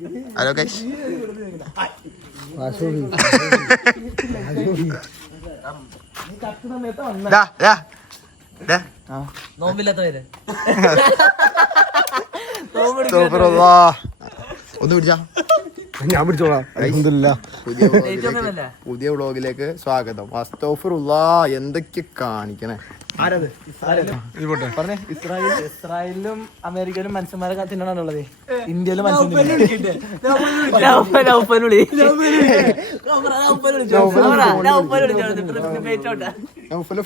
Hello guys. ഒന്ന് പിടിച്ചാ ഞാൻ പിടിച്ചോളാം. പുതിയ വ്ളോഗിലേക്ക് സ്വാഗതം. അസ്തഗ്ഫിറുല്ലാഹ്, എന്തൊക്കെ കാണിക്കണേ. ഇസ്രായേലിലും അമേരിക്കയിലും മനുഷ്യന്മാരെ തിന്നണുള്ളത്, ഇന്ത്യയിലും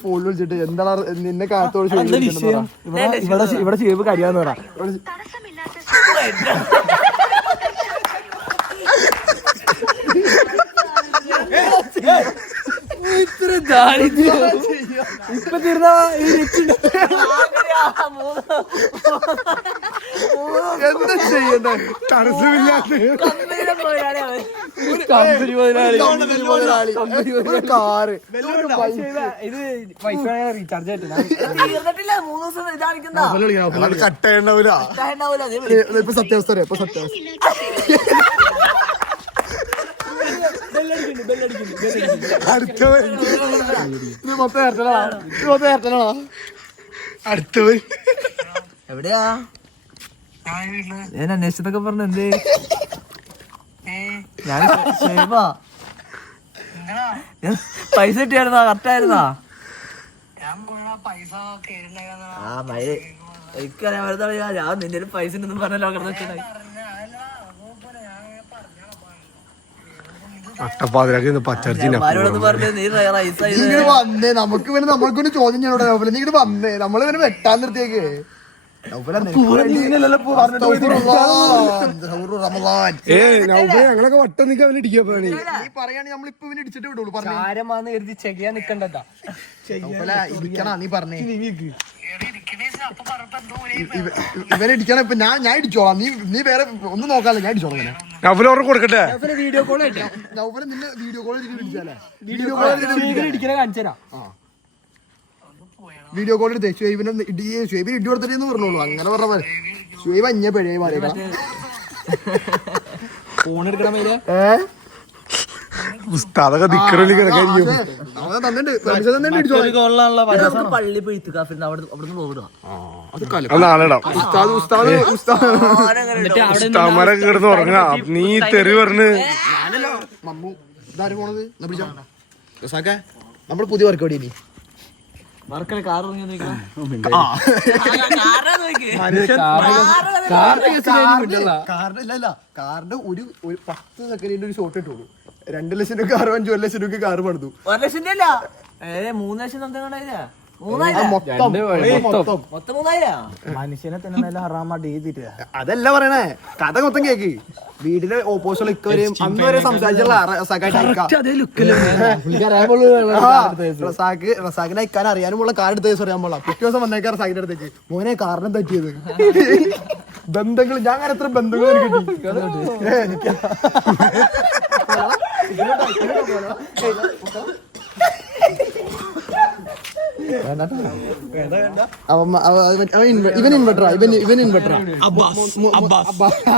ഫോൺ വിളിച്ചിട്ട് എന്താണ് നിന്നെ കാത്തോട് ഇവിടെ ഷേബ് കരിയാന്ന് പറ. ഇത്ര ദാരിദ്ര്യം ഇപ്പൊ തീർന്ന എന്താ ചെയ്യണ്ട? കാറ് ഇത് പൈസ റീചാർജ് ആയിട്ടില്ല. കട്ടയുണ്ടാവൂല. ഇപ്പൊ സത്യാവസ്ഥ ഇപ്പൊ സത്യാവസ്ഥ അടുത്തവൻ എവിടെയാ? ഞാൻ അന്വേഷിച്ചതൊക്കെ പറഞ്ഞു. എന്ത് ഞാൻ പൈസ കിട്ടിയായിരുന്നാ? കറക്റ്റായിരുന്നാ? എനിക്കറിയാൻ വെറുതെ ഞാൻ നിന്റെ ഒരു പൈസ ഒന്നും പറഞ്ഞല്ലോ. വന്നേ നമുക്ക് പിന്നെ നമ്മൾക്കൊരു ചോദ്യം ഞാനോട് നീ ഇങ്ങോട്ട് വന്നേ. നമ്മള് പിന്നെ വെട്ടാൻ നിർത്തിയേക്ക്. ഞങ്ങളൊക്കെ വട്ടം നിൽക്കാൻ വേണ്ടി ഇടിക്കാൻ നീ പറയാണെങ്കിൽ നമ്മളിപ്പോ ഇവന് ഇടിച്ചിട്ട് വിടുള്ളൂ. ആരമാന്ന് കരുതി ചെയ്യാൻ നിക്കണ്ടല്ലോ. ഇരിക്കണ നീ പറഞ്ഞേ. ഇവനെ ഇടിക്കണം. ഇപ്പൊ ഞാൻ ഇടിച്ചോളാം. നീ വേറെ ഒന്നും നോക്കാല്ലോ. ഞാൻ ഇടിച്ചോളാം. കൊടുക്കട്ടെ. വീഡിയോ കോൾ നൗഫല് നിന്നെ വീഡിയോ കോൾ ഇടിച്ചാലേ വീഡിയോ കോൾ എടുത്തേ. ഷുഹൈബിനെ ഷുഹൈബിന് ഇടി കൊടുത്തിട്ടെന്ന് പറഞ്ഞോളൂ. അങ്ങനെ പറഞ്ഞ ഷുഹൈബ് അഞ്ഞ പഴയ പറയണം. ഫോൺ എടുക്കണം. ഉസ്താദൊക്കെ ദിക്കറിൽ കിടക്കായിരിക്കും. പള്ളി പോയി അവിടുന്ന് പോകണം. ഉസ്താദ്മാരെ കിടന്ന് ഉറങ്ങാ. നീ തെറി പറഞ്ഞ് മമ്മു ഇതാര് പോണത്? നമ്മള് പുതിയ വർക്ക് എവിടെ? കാറിന്റെ ഒരു 10 സെക്കൻഡിന്റെ ഒരു ഷോട്ട് ഇട്ടോളൂ. 2 ലക്ഷം രൂപ കാർ വാങ്ങിച്ചു. 1 ലക്ഷം രൂപ കാർ പണിതു. 1 ലക്ഷം 3 ലക്ഷം മനുഷ്യനെ തന്നെ ഹറാമായിട്ട് എഴുതിട്ട്. അതല്ല പറയണേ, കഥ മൊത്തം കേക്ക്. വീടിന്റെ ഓപ്പോസിറ്റ് ഇക്കവരെയും അന്ന് വരെ സംസാരിച്ചുള്ള റസാഖിനെ അയക്കാൻ അറിയാനുമുള്ള കാർ എടുത്ത ദിവസം അറിയാൻ പോളാം. പിറ്റേ ദിവസം വന്നേക്കാ റസാഖിന്റെ അടുത്തേക്ക്, മോനെ കാറിനെ പറ്റിയത് ബന്ധങ്ങൾ. ഞാൻ അങ്ങനെ എത്ര ബന്ധങ്ങൾ കിട്ടി. ഇവൻ ഇൻവെർട്ടറാ. ഇവൻ ഇൻവെർട്ടറാ.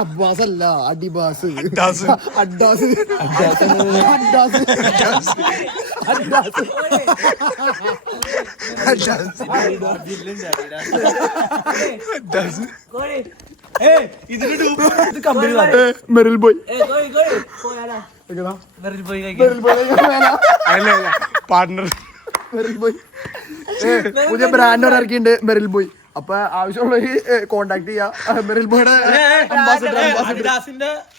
അബ്ബാസ് അല്ല, അഡിബാസ്. അഡ്ഡാസ്. മെറിൽ ബോയ്. പാർട്ണർ പുതിയ ബ്രാൻഡ് ഇറക്കിയിട്ടുണ്ട്, മെറിൽ ബോയ്. അപ്പൊ ആവശ്യമുള്ളവര് കോണ്ടാക്ട് ചെയ്യാ. മെറിൽ ബോയുടെ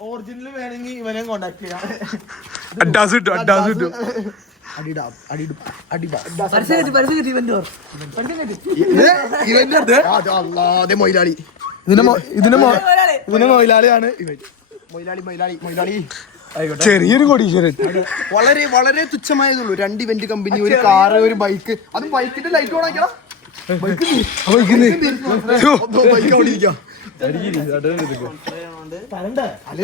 ഒറിജിനൽ വേണമെങ്കിൽ ഇവനെ കോണ്ടാക്ട് ചെയ്യാം. മൊയിലാളി. ഇതിന് മൊയിലാളിയാണ്. മൊയിലാളി ചെറിയൊരു കോടീശ്വരൻ. വളരെ വളരെ തുച്ഛമായതുള്ളൂ. 2 ഇവന്റ് കമ്പനി, ഒരു കാറ്, ഒരു ബൈക്ക്. അതും ബൈക്കിന്റെ ലൈറ്റ് ഓണാക്കണം.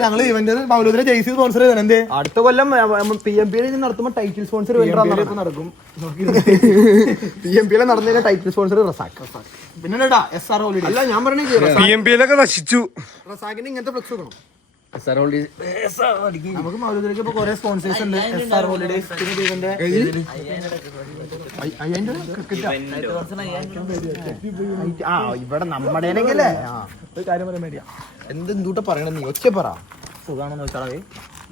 ഞങ്ങള് ഇവന്റ് മൗലൂദിനെ ജെയ്സി സ്പോൺസർ ചെയ്തത്. എന്ത് അടുത്ത കൊല്ലം PMP നടത്തുമ്പോ ടൈറ്റിൽ സ്പോൺസർ നടക്കും. PMP നടന്ന ടൈറ്റിൽ സ്പോൺസർ റസാഖ്. പിന്നെ SR അല്ല, ഞാൻ പറഞ്ഞ PMP നശിച്ചു. റസാഖിന് ഇങ്ങനത്തെ ഫ്ലെക്സ് വെക്കണം. നമുക്ക് മൗലൂദിലേക്ക് ഇപ്പൊ കുറെ സ്പോൺസേഴ്സ് ഉണ്ട്. SR ഹോളിഡേയ്സ്, പിന്നെ ദീപന്റെ ഇവിടെ നമ്മുടെ ഒരു കാര്യം പറയാൻ വേണ്ടിയാ. എന്തെന്തൂട്ട പറയണ നീ ഒച്ച പറ. സുഖാണെന്ന് വെച്ചാൽ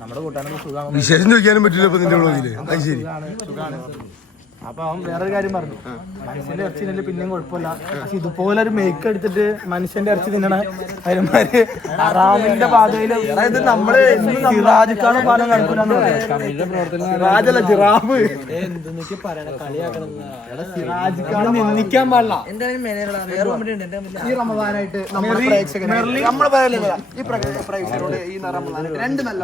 നമ്മുടെ കൂട്ടാനൊക്കെ സുഖമാണ്. വിശേഷം ചോദിക്കാനും പറ്റില്ല ഇപ്പൊ നിന്റെ വ്ളോഗില്. അത് ശരി. സുഖാണ്. അപ്പൊ അവൻ വേറൊരു കാര്യം പറഞ്ഞു, മനുഷ്യന്റെ ഇറച്ചി തിന്നിട്ട് പിന്നെയും കുഴപ്പമില്ല, പക്ഷെ ഇതുപോലെ ഒരു മേക്ക് എടുത്തിട്ട് മനുഷ്യന്റെ ഇറച്ചി തിന്നണ അതിന്മാര് ഹറാമിന്റെ പാതയില് നമ്മള് സിറാജിക്കാണ് പാലം നടക്കൂലെന്ന് സിറാജല്ല ജിറാഫ് സിറാജിക്കാണ് നിന്ദിക്കാൻ പാടില്ല. ഈ റമദാനായിട്ട് നമ്മുടെ പ്രേക്ഷകരോട് ഈ റമദാനായിട്ട് രണ്ട് നല്ല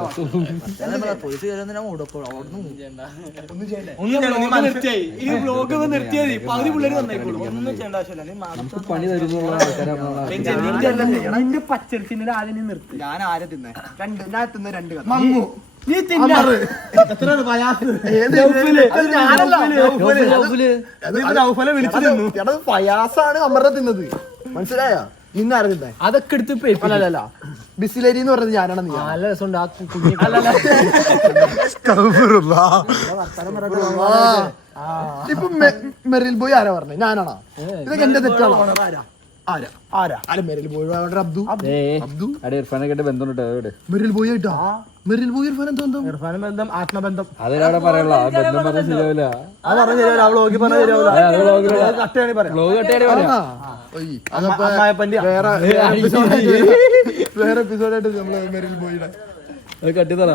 ഈ വ്ലോഗ് നിർത്തിയാൽ പകുതി പിള്ളേര് നന്നായിക്കോളും. ഒന്നും ചെയ്യേണ്ട ആവശ്യമില്ല. പണി നിന്റെ പച്ചരിച്ചിന്റെ ആദ്യം നിർത്തി. ഞാൻ ആരെ തിന്നേ ഞാൻ തിന്ന രണ്ട് മമ്മു നീ ഫയാസാണ് അമറിനെ തിന്നത്. മനസ്സിലായോ? ഇന്നാരെ തിന്നേ? അതൊക്കെ എടുത്ത് അല്ലല്ല ബിസിലരി എന്ന് പറഞ്ഞത് ഞാനാണ്. നീ നല്ല രസമുണ്ട് ആ കുഞ്ഞു. ഇപ്പൊ മെറിൽ ബോയ് ആരാ പറഞ്ഞത്? ഞാനാണോ? ഇതൊക്കെ എന്റെ തെറ്റാണോ? മെറിൽ ബോയ് അബ്ദു മെറിൽ ബോയ് ആയിട്ടാ? മെറിൽ ബോയ് ഇർഫാൻ എന്താ ഇർഫാനും ബന്ധം ആത്മബന്ധം അതിലവിടെ പറയല്ല ബന്ധം പറഞ്ഞ ശരിയാവില്ല. അത് പറഞ്ഞ ശരിയാവില്ല. ആ വ്ലോഗിൽ പറഞ്ഞ ശരിയാവില്ല. കട്ടയാണ് പറയാം. വേറെ എപ്പിസോഡായിട്ട് നമ്മള് മെറിൽ ബോയുടെ കട്ടിത്തറ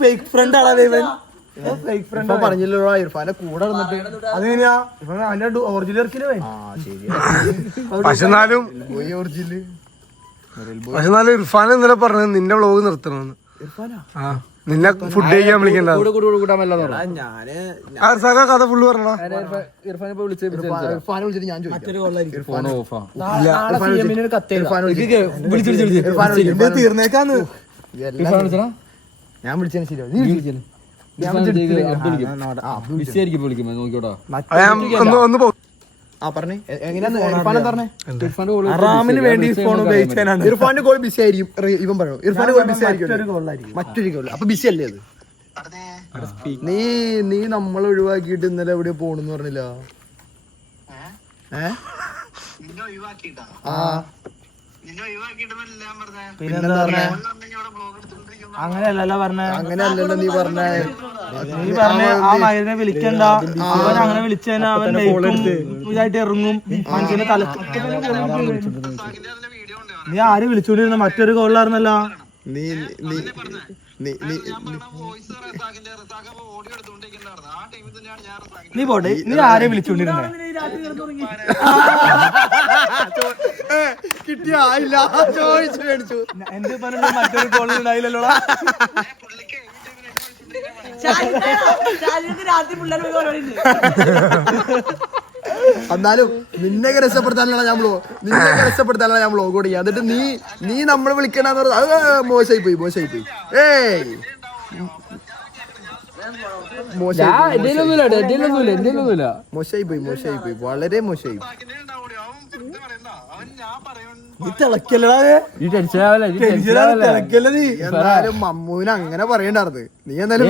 ഫേക്ക് ഫ്രണ്ട് ആണോ ഇവൻ? ഫേക്ക് ഫ്രണ്ട് പറഞ്ഞില്ലോ ഇർഫാന്റെ കൂടെ നടന്നിട്ട്. അതെങ്ങനെയാ ഇവൻ അതിന്റെ ഒറിജിനൽ ഇറക്കില്ലേ? പക്ഷെ എന്നാലും ഇർഫാൻ ഇന്നലെ പറഞ്ഞത് നിന്റെ വ്ളോഗ് നിർത്തണമെന്ന്. ആ നിന്നെ ഫുഡ് കഴിക്കാൻ വിളിക്കണ്ട. കഥ ഫുള്ള് പറഞ്ഞടാ. ഇർഫാൻ ഇപ്പൊ ഇർഫാനെ വിളിച്ചിട്ട് ഞാൻ ചോദിച്ചു ഫോൺ ഓഫാ. തീർന്നേക്കാന്ന് ഞാൻ വിളിച്ചതിന് ശരിയാവും. നീ വിളിച്ചില്ല? ബിസി ആയിരിക്കും വിളിക്കുമ്പോ നോക്കിയോട്ടോ. ഒന്ന് പോ. ആ പറഞ്ഞേ എങ്ങനെയാന്ന് ഇർഫാൻ പറഞ്ഞേ? അറാമിന് വേണ്ടി ഫോൺ ഉപയോഗിച്ചാണ്. ഇർഫാന്റെ കോൾ ബിസി ആയിരിക്കും. ഇവൻ പറയണു ഇർഫാന്റെ കോൾ ബിസി ആയിരിക്കും. മറ്റൊരു കോൾ. അപ്പൊ ബിസി അല്ലേ അത്? നീ നമ്മളെ ഒഴിവാക്കിയിട്ട് ഇന്നലെ എവിടെ പോണെന്ന് പറഞ്ഞില്ല? പിന്നെന്താ പറഞ്ഞ? അങ്ങനെയല്ലല്ലോ പറഞ്ഞേ. അങ്ങനെയല്ലല്ലോ നീ പറഞ്ഞേ. നീ പറഞ്ഞ ആ മൈലിനെ വിളിക്കണ്ട, അവൻ അങ്ങനെ വിളിച്ചേനാ അവൻ ഇതായിട്ട് ഇറങ്ങും മനുഷ്യന്റെ തല. നീ ആര് വിളിച്ചോണ്ടിരുന്ന? മറ്റൊരു കോളിലായിരുന്നല്ലോ. നീ പോട്ടെ, നീ ആരെ വിളിച്ചോണ്ടിരുന്നേ? കിട്ടിയ ആയില്ല ചോദിച്ചു മേടിച്ചു. എന്റെ പറഞ്ഞ മറ്റൊരു കോളിൽ ഉണ്ടായില്ലല്ലോ. എന്നാലും നിന്നെയൊക്കെ രക്ഷപ്പെടുത്താനുള്ള ഞാൻ വ്ളോഗ് ഓടിക്കുക. എന്നിട്ട് നീ നമ്മളെ വിളിക്കണമെന്ന് പറഞ്ഞത് അത് മോശമായി പോയി. ഏയ് മോശമായി പോയി. വളരെ മോശമായി. എന്നാലും മമ്മൂന് അങ്ങനെ പറയണ്ടായിരുന്നു. നീ എന്തായാലും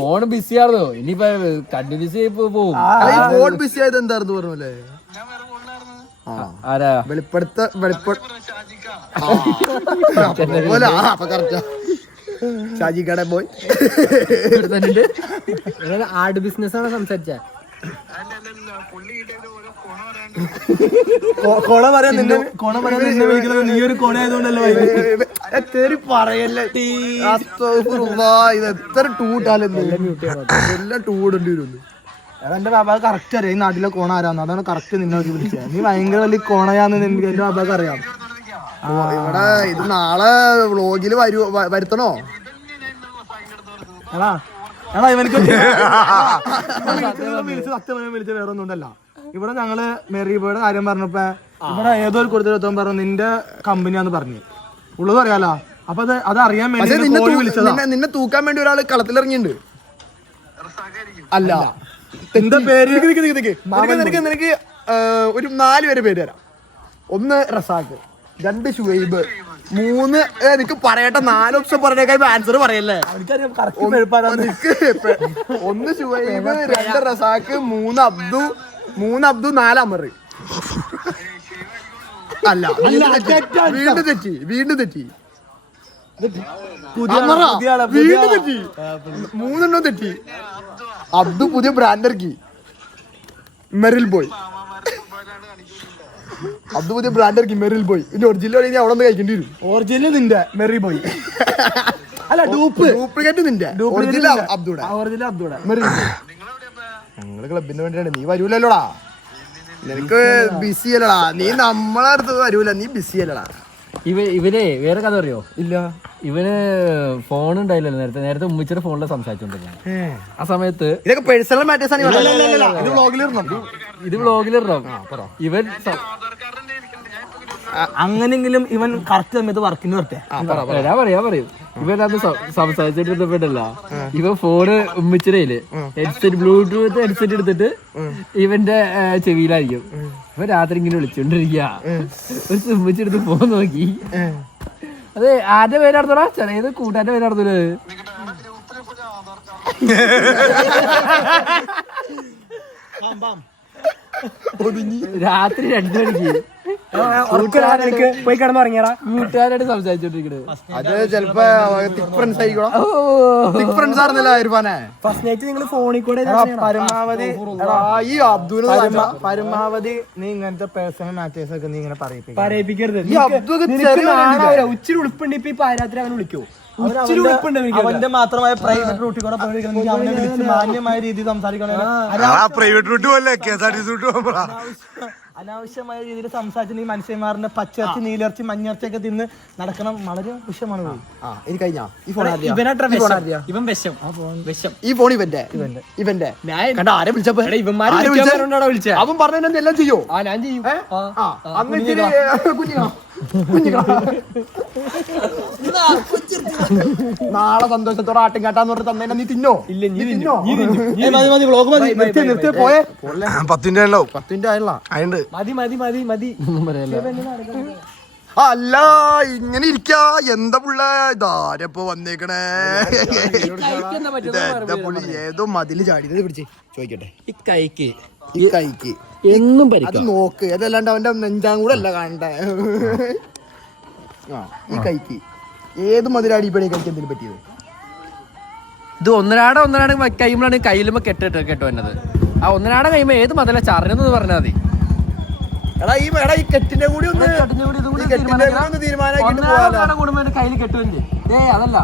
ഫോൺ ബിസി ആയിരുന്നോ? ഇനിയിപ്പോ കണ്ടിന്യൂസ് പോകും. ഫോൺ ബിസി ആയത് എന്തായിരുന്നു പറഞ്ഞല്ലേ? ആരാ ഷാജി കട പോയി ആട് ബിസിനസ് ആണ് സംസാരിച്ച. കൊണ പറയാൻ നിന്നെ വിളിക്കുന്നത് നീ ഒരു കൊണ ആയതുകൊണ്ടല്ലോ. പറയല്ലേ ഇത് എത്ര ടൂട്ടാലും എല്ലാം ടൂടേണ്ടി വരും. എന്റെ ബാബാ കറക്റ്റ് അറിയാം ഈ നാട്ടിലെ കോണ ആരാന്ന്. അതാണ് കറക്റ്റ് നിന്നെ വിളിച്ചത്. നീ ഭയങ്കര വലിയ കോണയാന്ന് എനിക്ക് എന്റെ ബാബാക്ക് അറിയാം. ഇവിടെ ഇത് നാളെ വ്ളോഗില് വരുത്തണോ? എടാ ഇവനക്ക് വിളിച്ച വേറെ ഒന്നും ഉണ്ടല്ലോ. ഇവിടെ ഞങ്ങള് മെറിബോയുടെ കാര്യം പറഞ്ഞപ്പോ ഇവിടെ ഏതോ ഒരു കൊടുത്തെടുത്തോൻ പറഞ്ഞു നിന്റെ കമ്പനിയാന്ന് പറഞ്ഞു. ഉള്ളത് അറിയാലോ. അപ്പൊ അത് അറിയാൻ വേണ്ടി നിന്നെ തൂക്കാൻ വേണ്ടി ഒരാള് കളത്തിലിറങ്ങിയിട്ടുണ്ട്. അല്ല എന്താ പേര്? നിനക്ക് ഒരു 4 പേര് പേര് തരാം. ഒന്ന് റസാഖ്, രണ്ട് ഷുഹൈബ്, 3 എനിക്ക് പറയട്ടെ 4 ഓപ്ഷൻ പറഞ്ഞേക്കാൾ ആൻസർ പറയല്ലേ. ഒന്ന് ഷുഹൈബ്, 2 റസാഖ്, 3 അബ്ദു, 4 അമർ. അല്ല വീണ്ടും തെറ്റി വീണ്ടും തെറ്റി 3 തെറ്റി. അബ്ദു പുതിയ ബ്രാൻഡ് ഇറക്കി, മെറിൽ ബോയ്. അബ്ദു പുതിയ ബ്രാൻഡ് ഇറക്കി, മെറിൽ ബോയ്. ഇതിന്റെ ഒറിജിനൽ അവിടെ നിന്ന് കഴിക്കേണ്ടി വരും. ഒറിജിനൽ നിന്റെ മെറി ബോയ് അല്ല, ഡ്യൂപ്ലിക്കേറ്റ് നിന്റെ ഒറിജിനൽ അബ്ദുടെ. മെറിൽ ബോയ് ഞങ്ങള് ക്ലബിന് വേണ്ടിയാണ്. നീ വരൂലല്ലോടാ, നിനക്ക് ബിസി അല്ലടാ. നീ നമ്മളെ അടുത്ത് വരൂല, നീ ബിസി അല്ലടാ. ഇവനെ വേറെ കഥ അറിയോ? ഇല്ല, ഇവന് ഫോൺ ഉണ്ടായില്ലല്ലോ നേരത്തെ ഉമ്മിച്ചിയുടെ ഫോണിൽ സംസാരിച്ചോണ്ടിരുന്ന ആ സമയത്ത്. ഇതൊക്കെ പേഴ്സണൽ മാറ്റേഴ്സ് ആണ്. ഇത് വ്ളോഗിലിടണം. ഇവൻ അങ്ങനെങ്കിലും ഇവൻ കറക്റ്റ് സമയത്ത് വർക്കിന് വരട്ടെ. ഞാൻ പറയും ഇവനത് സംസാരിച്ചിട്ടില്ല. ഇവൻ ഫോണ് ഉമ്മിച്ചിരയില് ഹെഡ്സെറ്റ്, ബ്ലൂടൂത്ത് ഹെഡ്സെറ്റ് എടുത്തിട്ട് ഇവന്റെ ചെവിയിലായിരിക്കും. ഇവൻ രാത്രി ഇങ്ങനെ വിളിച്ചോണ്ടിരിക്കുക. ഒരു ഉമ്മിച്ചെടുത്ത് ഫോൺ നോക്കി. അത് ആരുടെ പേര് നടത്തോടാ? ചെറിയത് കൂട്ടാന്റെ പേര് നടത്തൂല. രാത്രി 2 മണിക്ക് പോയി കിടന്നുറങ്ങിയടാ. കൂട്ടുകാരായിട്ട് സംസാരിച്ചോണ്ടിരിക്കണത്. അത് ചെലപ്പോ തിക് ഫ്രണ്ട്സ് ആയിരിക്കോ. തിക് ഫ്രണ്ട്സ് ആയിരുന്നില്ല ഇർഫാനെ. ഫസ്റ്റ് നൈറ്റ് നിങ്ങൾ ഫോണിൽ കൂടെ പരമാവധി ഈ അബ്ദുൽ പരമാവധി നീ ഇങ്ങനത്തെ പേഴ്സണൽ മാറ്റേഴ്സ് ഒക്കെ നീ ഇങ്ങനെ പറയിപ്പിക്കരുത്. ഈ അബ്ദുൽ ഉച്ചിരി ഉളുപ്പുണ്ട്. ഇപ്പൊ ഈ പാരാത്രി അവൻ വിളിക്കൂ. അവന്റെ മാത്രമായ പ്രൈവറ്റ് റൂട്ടിൽ കൂടെ അവനെ വിളിച്ച് മാന്യമായ രീതിയിൽ സംസാരിക്കണേ. പ്രൈവറ്റ് റൂട്ട് പോലെ KSRTC റൂട്ട് പോകുമ്പോഴാ അനാവശ്യമായ രീതിയിൽ സംസാരിച്ച് നീ മനുഷ്യന്മാരുടെ പച്ചിറച്ചി, നീലിറച്ചി, മഞ്ഞിറച്ചി ഒക്കെ തിന്ന് നടക്കണം. വളരെ വിഷയമാണ്. ഇനി കഴിഞ്ഞാ ഈ ഫോൺ ഇവൻ വിഷം. ഈ ഫോൺ ഇവന്റെ കണ്ട ആരെ വിളിച്ചപ്പോ അവൻ പറഞ്ഞ എല്ലാം ചെയ്യോ? ഞാൻ ചെയ്യും. നാളെ സന്തോഷത്തോടെ ആട്ടും കാട്ടാന്ന് പറഞ്ഞ് തന്നെ നീ തിന്നോ? ഇല്ല, നീ തിന്നോ? പോയെ 10 ആയല്ലോ. 10 ആയല്ലോ. മതി. അല്ല ഇങ്ങനെ ഇരിക്കാ. എന്താ പുള്ള ഇതാരപ്പോ വന്നേക്കണേ? എന്താ പുള്ളി ഏതോ മതില് ചാടിയത് പിടിച്ച് ചോദിക്കട്ടെ. ഈ കൈക്ക് ഈ കൈക്ക് എന്നും അത് നോക്ക്. അതല്ലാണ്ട് അവന്റെ നെഞ്ചാൻ കൂടെ അല്ല കാണണ്ടേ. ഈ കൈക്ക് ഏത് മതിലാടി ഇപ്പഴേ കൈക്ക് എന്തിനു പറ്റിയത്? ഇത് ഒന്നരാടെ കഴിയുമ്പോഴാണ് കയ്യിലുമ്പോ കെട്ട് വന്നത്. ആ ഒന്നരാടെ കഴിയുമ്പോ ഏത് മതല ചറിഞ്ഞെന്ന് പറഞ്ഞാൽ മതി. ഈ കെട്ടിന്റെ കൂടി ഒന്ന് തീരുമാനമാക്കിട്ട് പോകാലോ. കയ്യിൽ കെട്ടുവല്ലേ? അതല്ല,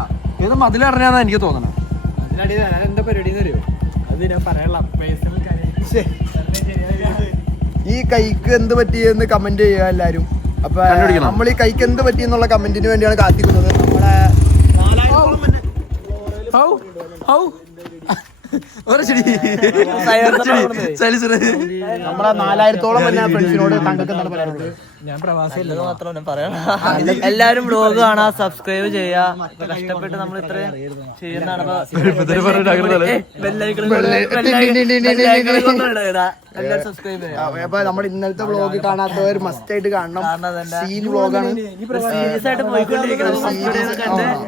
ഏത് മതിൽ അറിഞ്ഞാന്നാ എനിക്ക് തോന്നണം. എന്താ പരിപാടി അറിയോ? അത് ഞാൻ പറയാനുള്ള പേഴ്സണൽ കാര്യം. ഈ കൈക്ക് എന്ത് പറ്റിയെന്ന് കമന്റ് ചെയ്യുക എല്ലാരും. അപ്പൊ നമ്മൾ ഈ കൈക്ക് എന്ത് പറ്റിയെന്നുള്ള കമന്റിന് വേണ്ടിയാണ് കാത്തിക്കുന്നത്. നമ്മളെ നമ്മളെ 4000-ഓളം ഫ്രണ്ട്സിനോട് താങ്കൾക്ക് എന്താണ് പറയാനുള്ളത്? ഞാൻ പ്രവാസിയല്ല മാത്രം പറയാം. എല്ലാരും ബ്ലോഗ് കാണാ, സബ്സ്ക്രൈബ് ചെയ്യാ. കഷ്ടപ്പെട്ട് നമ്മൾ ഇത്രയും ചെയ്യുന്നതാണ്. അപ്പൊ നമ്മൾ ഇന്നലത്തെ വ്ളോഗ് കാണാത്തവർ മസ്റ്റ് ആയിട്ട് കാണണം. സീൻ വ്ളോഗാണ്. സീരിയസ് ആയിട്ട് പോയിക്കൊണ്ടിരിക്കണം.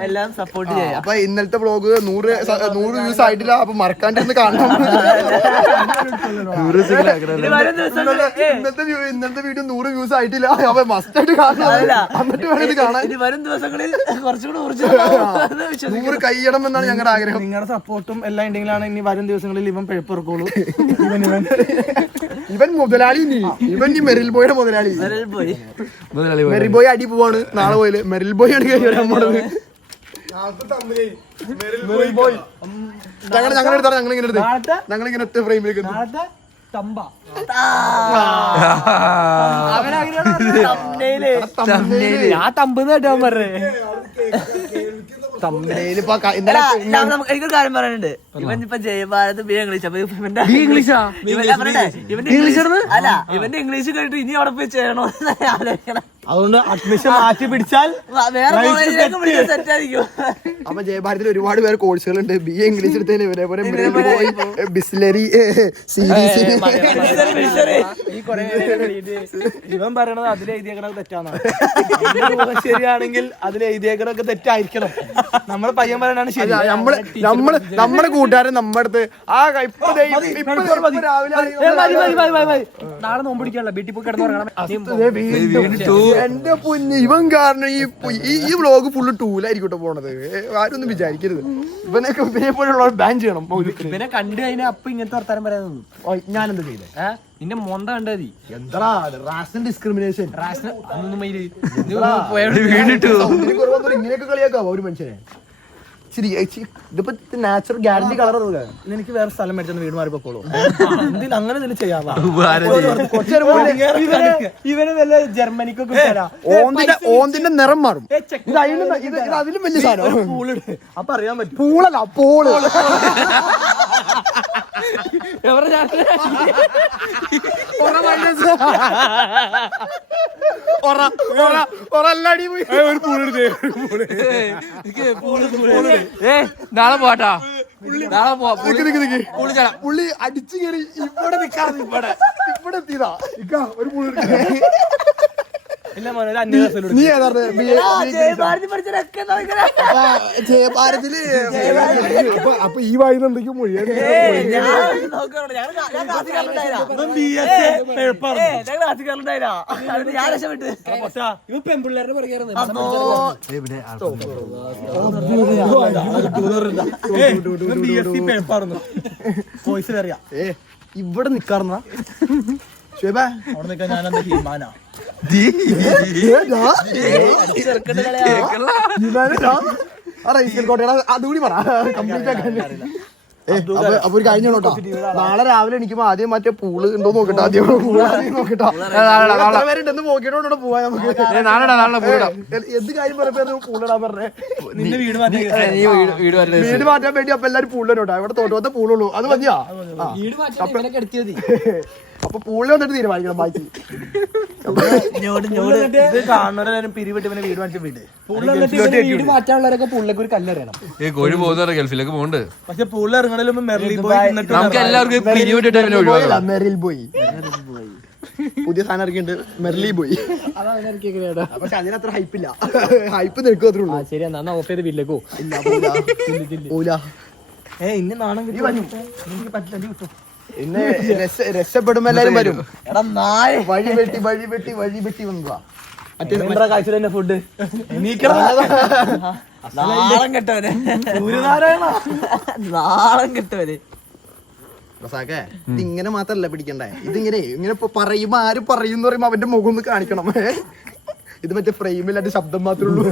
എല്ലാം സപ്പോർട്ട് ചെയ്യാം. അപ്പൊ ഇന്നലത്തെ വ്ളോഗ് 100 വ്യൂസ് ആയിട്ടില്ല. അപ്പൊ മറക്കാണ്ടിരുന്ന് കാണണം. ഇന്നലത്തെ വീഡിയോ 100 വ്യൂസ് ആയിട്ടില്ല. അപ്പൊ മസ്റ്റ് ആയിട്ട് കാണണം. എന്നിട്ട് വേണം ഇത് കാണാൻ. വരും ദിവസങ്ങളിൽ കുറച്ചുകൂടെ 100 കൈയിടം എന്നാണ് ഞങ്ങളുടെ ആഗ്രഹം. നിങ്ങളുടെ സപ്പോർട്ടും എല്ലാം ഉണ്ടെങ്കിലാണ് ഇനി വരും ദിവസങ്ങളിൽ ഇവൻ പിഴപ്പിറക്കുള്ളൂ. ഇവൻ മുതലാളി. ഇവൻ ഈ മെറിൽ ബോയുടെ മുതലാളി. മെറിൽ ബോയ് അടി പോവാണ് നാളെ പോയില്. മെറിൽ ബോയ് ആണ് കയറി വരാൻ പോണത്. മെറിൽ ബോയ് ഞങ്ങളിങ്ങനെ ഒറ്റ ഫ്രെയിമിലേക്ക് എനിക്കൊരു കാര്യം പറയാനുണ്ട്. ഇവൻ ഇപ്പൊ ജയഭാരത് ഇംഗ്ലീഷ് അല്ല ഇവന്റെ ഇംഗ്ലീഷ് കേട്ടിട്ട് ഇനി അവിടെ പോയി ചെയ്യണോ ആലോചിക്കണം. അതുകൊണ്ട് അഡ്മിഷൻ മാറ്റി പിടിച്ചാൽ അപ്പൊ ജയഭാരതിൽ ഒരുപാട് പേര് കോഴ്സുകളുണ്ട്. BA ഇംഗ്ലീഷ് എടുത്തതിന് ഇവരെപോലെ ബിസ്ലറി ഇവൻ പറയണത് അതിലെഴുതിയേക്കണത് തെറ്റാണ്. ശരിയാണെങ്കിൽ അതിലെഴുതിയേക്കണൊക്കെ തെറ്റായിരിക്കണം. നമ്മളെ പയ്യൻ പറയണാണ് ശരി. നമ്മുടെ കൂട്ടുകാരൻ നമ്മുടെ അടുത്ത് നാളെ നോമ്പ് പിടിക്കാനുള്ള വീട്ടിൽ പോയി കിടന്നു എന്റെ പൊന്ന് ഇവൻ കാരണം ഈ വ്ളോഗ് ഫുള്ള് ടൂലായിരിക്കട്ടെ പോണത്. ആരൊന്നും വിചാരിക്കരുത്. ഇവനൊക്കെ ഇവനെ പോലുള്ള ബാൻ ചെയ്യണം. ഇവനെ കണ്ടു കഴിഞ്ഞാൽ അപ്പൊ ഇങ്ങനത്തെ വർത്താനം പറയാൻ തോന്നും. ഞാനെന്താ ചെയ്തേ? നിന്റെ മൊന്ത കണ്ടാ മതി. എന്താ റാഷൻ ഡിസ്ക്രിമിനേഷൻ? ഇങ്ങനെയൊക്കെ കളിയാക്കാവോ ഒരു മനുഷ്യനെ? ശരി ഇതിപ്പോ നാച്ചുറൽ ഗ്യാരണ്ടി കളർ. എനിക്ക് വേറെ സ്ഥലം മേടിച്ചെന്ന് വീട് മാറി പൊക്കോളൂ. എന്തിന് അങ്ങനെ ഇതിൽ ചെയ്യാവാ? ഇവന് വല്ല ജർമ്മനിക്കൊക്കെ ഓന്തിന്റെ നിറം മാറും. അതിലും വലിയ സാധനം പൂളിട്. അപ്പൊ അറിയാൻ പറ്റും. പൂളല്ല പോള്. നാളെ പോട്ടാ. നാളെ പുള്ളി അടിച്ചു കയറി ഇവിടെ നിക്കാതെ ഇവിടെ എത്തിയതാ. ഒരു പുള്ളി നീ ജയഭാരതില് അപ്പൊ ഈ വായുന്ന എന്തൊക്കെയോ മൊഴിയാണ്. പെൺപിള്ളേരുടെ പറയാറുണ്ട്. ഇവിടെ നിക്കാറുന്ന അവിടെ നിൽക്കാൻ ഞാനെന്താ തീരുമാനാ? അതുകൂടി പറ കംപ്ലീറ്റ് ആക്കാൻ. അപ്പൊ ഒരു കഴിഞ്ഞ കേട്ടോ. നാളെ രാവിലെ എണീക്കുമ്പോ ആദ്യം മറ്റേ പൂള് ഉണ്ടോ നോക്കട്ടെ. ആദ്യം നോക്കട്ടോ. പേരുണ്ടെന്ന് നോക്കിയിട്ടോടെ പോവാ നമുക്ക്. എന്ത് കാര്യം പറഞ്ഞ പൂളിടാൻ പറഞ്ഞേ? വീട് മാറ്റാൻ വേണ്ടി അപ്പൊ എല്ലാരും പൂളിലോട്ടോ. ഇവിടെ തോട്ടത്തെ പൂളുള്ളൂ. അത് മതിയാ? അപ്പൊ പൂളിൽ വന്നിട്ട് തീരുമാനിക്കണം ബാക്കി. ഇത് കാണുന്നവരെല്ലാരും പിരിവിട്ട് ഇവനെ വീട് മാറ്റി വീട്. വീട് മാറ്റാനുള്ളവരൊക്കെ പുള്ളിലേക്ക് ഒരു കല്ലെറിയണം. കോഴി പോകുന്നവരെ ഗൾഫിലേക്ക് പോകുന്നുണ്ട്. പക്ഷെ പുള്ളി ഇറങ്ങണതിലും മെറിൽ പോയി നമുക്ക് എല്ലാവർക്കും മെറിൽ പോയി പുതിയ സാധനം ഇറക്കിയിട്ടുണ്ട്. മെർലി പോയി. പക്ഷെ അതിനത്ര ഹൈപ്പില്ല. ഹൈപ്പ് നിൽക്കും അത്രേ ഉള്ളൂ. ശരി എന്നാ ഓഫ് ചെയ്ത് വീട്ടിലേക്കോ? പോല ഇന്ന് നാണം കിട്ടി പറ്റില്ല. ഇന്ന് രക്ഷപ്പെടുമ്പോ എല്ലാരും വരും. എടാ നായ വഴി വെട്ടി വന്നതാ. മറ്റേ കാഴ്ച തന്നെ ഫുഡ് നാളം കെട്ടവനെ ഇതിങ്ങനെ മാത്രല്ല പിടിക്കണ്ടേ. ഇതിങ്ങനെ ഇങ്ങനെ പറയുമ്പോ ആര് പറയുന്ന പറയുമ്പോ അവന്റെ മുഖം ഒന്ന് കാണിക്കണം. ഇത് മറ്റേ ഫ്രെയിമിലായിട്ട് ശബ്ദം മാത്രമേ ഉള്ളൂ.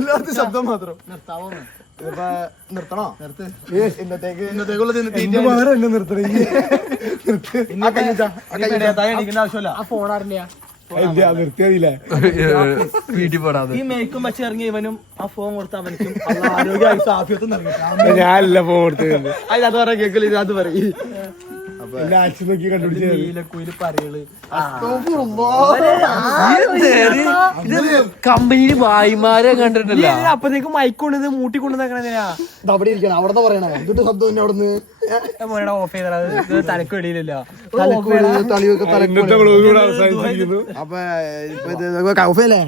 എല്ലായിടത്തും ശബ്ദം മാത്രം. നിർത്തണോ? ഇന്നത്തേക്കുള്ളത് ആവശ്യമില്ല. ആ ഫോണാറിന്റെയാ വീട്ടിൽ പോടാതെ ഈ മേക്കും വെച്ച് ഇറങ്ങി ഇവനും ആ ഫോൺ കൊടുത്ത അവനിക്കും ആരോഗ്യ ആഫിയത്തും നൽകട്ടെ. ഞാനല്ല ഫോൺ കൊടുത്തത്. അത് പറയാൻ കേൾക്കില്ല. ഇതിനകത്ത് പറയും നോക്കി കണ്ടുപിടിച്ച് കമ്പനിയിൽ ഭായിമാരെ കണ്ടിട്ടില്ല. അപ്പത്തേക്കും മൈക്കൊണ്ടത് മൂട്ടിക്കൊണ്ടുവന്നേക്കണ അവിടെ ഇരിക്കണം. അവിടെ പറയണേ എന്തിട്ട് ശബ്ദം തന്നെ അവിടുന്ന് ഓഫ് ചെയ്ത തലക്ക് വെളിയിലല്ലോ. തളിയൊക്കെ അവസാനിച്ചിരിക്കുന്നു. അപ്പൊ ഇപ്പൊ കൗഫല്ലേ?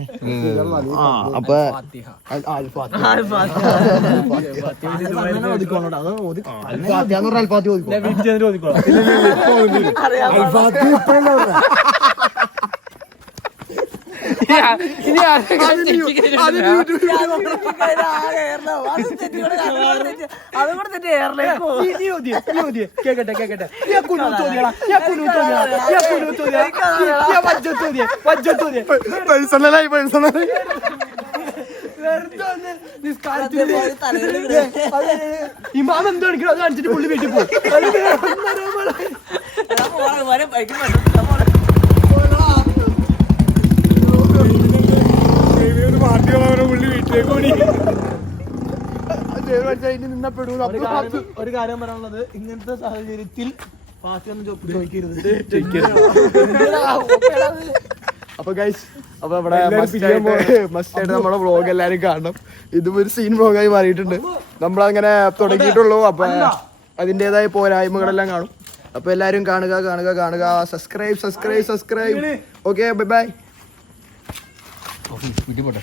അപ്പൊ അൽഫാത്തി കേക്കട്ടെ ഇമാം എന്തോ കാണിക്കണം. അത് കാണിച്ചിട്ട് പുള്ളി വീട്ടിൽ പോകും. ഒരു കാര്യം പറയാനുള്ളത്, ഇങ്ങനത്തെ സാഹചര്യത്തിൽ അപ്പൊ ഗൈസ് അപ്പൊ ഇവിടെ മസ്റ്റായിട്ട് നമ്മുടെ വ്ളോഗ് എല്ലാരും കാണണം. ഇതും ഒരു സീൻ വ്ളോഗായി മാറിയിട്ടുണ്ട്. നമ്മളങ്ങനെ തുടങ്ങിയിട്ടുള്ളൂ. അപ്പൊ അതിൻ്റെതായ പോരായ്മകളെല്ലാം കാണും. അപ്പൊ എല്ലാരും കാണുക. സബ്സ്ക്രൈബ്. Okay bye. പോട്ടെ.